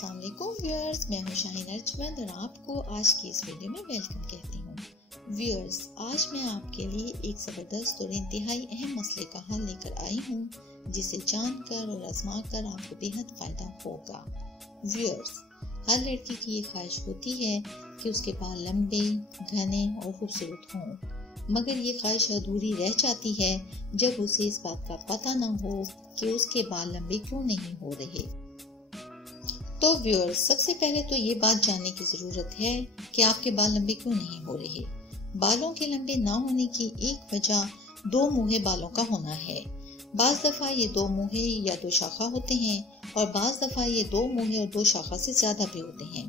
अस्सलाम वालेकुम व्यूअर्स, मैं हूं शाहीन अर्जमंद और आपको आज की इस वीडियो में वेलकम कहती हूं। व्यूअर्स, आज मैं आपके लिए एक ज़बरदस्त और इंतहाई अहम मसले का हल लेकर आई हूं, जिसे जानकर और आजमा कर आपको बेहद फ़ायदा होगा। व्यूअर्स, हर लड़की की ये ख्वाहिश होती है कि उसके बाल लंबे, घने और खूबसूरत हों, मगर ये ख्वाहिश अधूरी रह जाती है जब उसे इस बात का पता न हो कि उसके बाल लंबे क्यों नहीं हो रहे। तो व्यूअर्स, सबसे पहले तो ये बात जानने की जरूरत है कि आपके बाल लंबे क्यों नहीं हो रहे। बालों के लंबे ना होने की एक वजह दो मुँहे बालों का होना है। बाज दफा ये दो मुँहे या दो शाखा होते हैं और बाज दफा ये दो मुँहे और दो शाखा से ज्यादा भी होते हैं।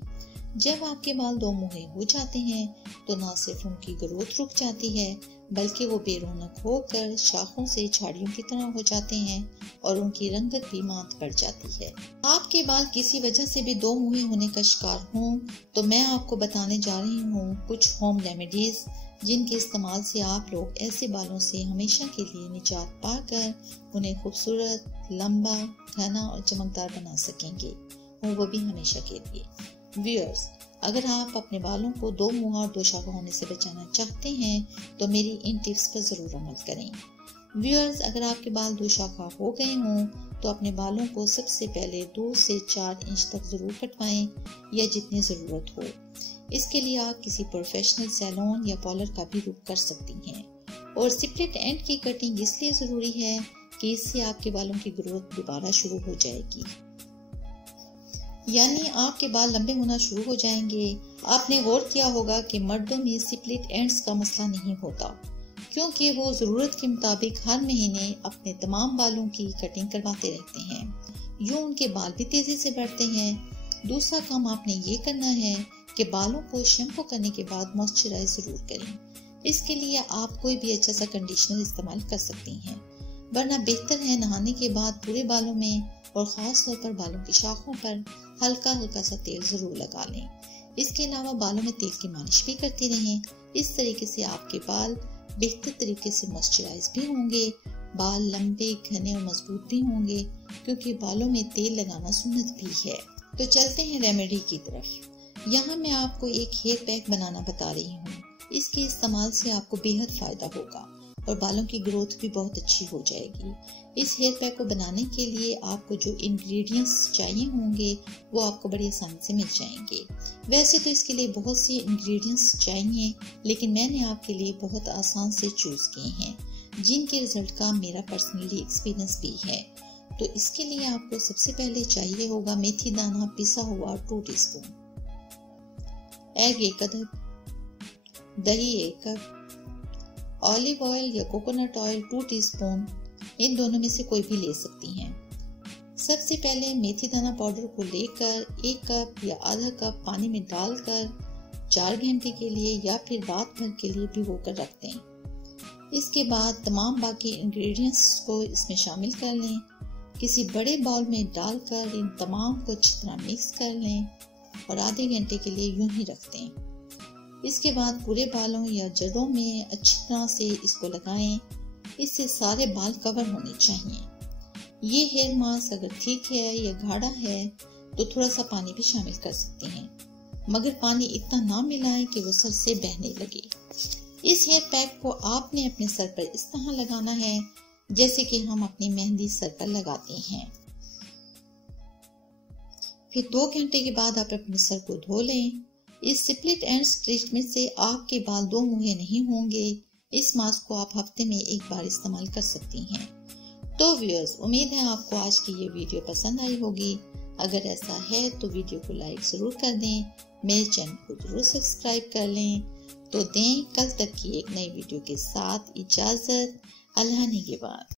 जब आपके बाल दो मुँहे हो जाते हैं तो न सिर्फ उनकी ग्रोथ रुक जाती है, बल्कि वो बेरौनक होकर शाखों से झाड़ियों की तरह हो जाते हैं और उनकी रंगत भी मात पड़ जाती है। आपके बाल किसी वजह से भी दो मुँहे होने का शिकार हों तो मैं आपको बताने जा रही हूँ कुछ होम रेमेडीज, जिनके इस्तेमाल से आप लोग ऐसे बालों से हमेशा के लिए निजात पाकर उन्हें खूबसूरत, लंबा, घना और चमकदार बना सकेंगे, और वो भी हमेशा के लिए। व्यूअर्स, अगर आप अपने बालों को दो मुँह और दो शाखा होने से बचाना चाहते हैं तो मेरी इन टिप्स पर जरूर अमल करें। व्यूअर्स, अगर आपके बाल दो शाखा हो गए हों तो अपने बालों को सबसे पहले 2 से 4 इंच तक जरूर कटवाएं, या जितनी जरूरत हो। इसके लिए आप किसी प्रोफेशनल सैलून या पार्लर का भी रुख कर सकती हैं। और स्प्लिट एंड की कटिंग इसलिए जरूरी है कि इससे आपके बालों की ग्रोथ दोबारा शुरू हो जाएगी, यानी आपके बाल लंबे होना शुरू हो जाएंगे। आपने गौर किया होगा कि मर्दों में स्प्लिट एंड्स का मसला नहीं होता, क्योंकि वो जरूरत के मुताबिक हर महीने अपने तमाम बालों की कटिंग करवाते रहते हैं। यूं उनके बाल भी तेजी से बढ़ते हैं। दूसरा काम आपने ये करना है कि बालों को शैम्पू करने के बाद मॉइस्चराइज जरूर करें। इसके लिए आप कोई भी अच्छा सा कंडीशनर इस्तेमाल कर सकती हैं, वरना बेहतर है नहाने के बाद पूरे बालों में और खास तौर पर बालों की शाखों पर हल्का हल्का सा तेल जरूर लगा लें। इसके अलावा बालों में तेल की मालिश भी करती रहें। इस तरीके से आपके बाल बेहतर तरीके से मॉइस्चराइज भी होंगे, बाल लंबे, घने और मजबूत भी होंगे, क्योंकि बालों में तेल लगाना सुन्नत भी है। तो चलते हैं रेमेडी की तरफ। यहाँ मैं आपको एक हेयर पैक बनाना बता रही हूँ। इसके इस्तेमाल से आपको बेहद फायदा होगा और बालों की ग्रोथ भी बहुत अच्छी हो जाएगी। इस हेयर पैक को बनाने के लिए आपको जो इंग्रेडिएंट्स चाहिए होंगे वो आपको बड़ी आसानी से मिल जाएंगे। वैसे तो इसके लिए बहुत सी इंग्रेडिएंट्स चाहिए, लेकिन मैंने आपके लिए बहुत आसान से चूज किए हैं, जिनके रिजल्ट का मेरा पर्सनली एक्सपीरियंस भी है। तो इसके लिए आपको सबसे पहले चाहिए होगा मेथी दाना पिसा हुआ 2 टीस्पून, एग 1 अदद, दही 1 कप, ऑलिव ऑयल या कोकोनट ऑयल 2 टीस्पून, इन दोनों में से कोई भी ले सकती हैं। सबसे पहले मेथी दाना पाउडर को लेकर 1 कप या आधा कप पानी में डालकर 4 घंटे के लिए या फिर रात भर के लिए भिगोकर रख दें। इसके बाद तमाम बाकी इंग्रेडिएंट्स को इसमें शामिल कर लें। किसी बड़े बाउल में डालकर इन तमाम को अच्छी तरह मिक्स कर लें और आधे घंटे के लिए यूं ही रख दें। इसके बाद पूरे बालों या जड़ों में अच्छी तरह से इसको लगाएं। इससे सारे बाल कवर होने चाहिए। ये हेयर मास्क अगर ठीक है या गाढ़ा है तो थोड़ा सा पानी भी शामिल कर सकते हैं, मगर पानी इतना ना मिलाएं कि वो सर से बहने लगे। इस हेयर पैक को आपने अपने सर पर इस तरह लगाना है जैसे कि हम अपनी मेहंदी सर पर लगाते हैं। फिर 2 घंटे के बाद आप अपने सर को धो लें। इस स्प्लिट एंड्स ट्रीटमेंट से आपके बाल दो मुँहे नहीं होंगे। इस मास्क को आप हफ्ते में 1 बार इस्तेमाल कर सकती हैं। तो व्यूअर्स, उम्मीद है आपको आज की ये वीडियो पसंद आई होगी। अगर ऐसा है तो वीडियो को लाइक जरूर कर दें, मेरे चैनल को जरूर सब्सक्राइब कर लें। तो दें कल तक की एक नई वीडियो के साथ इजाजत। अल्लाह निगहबान।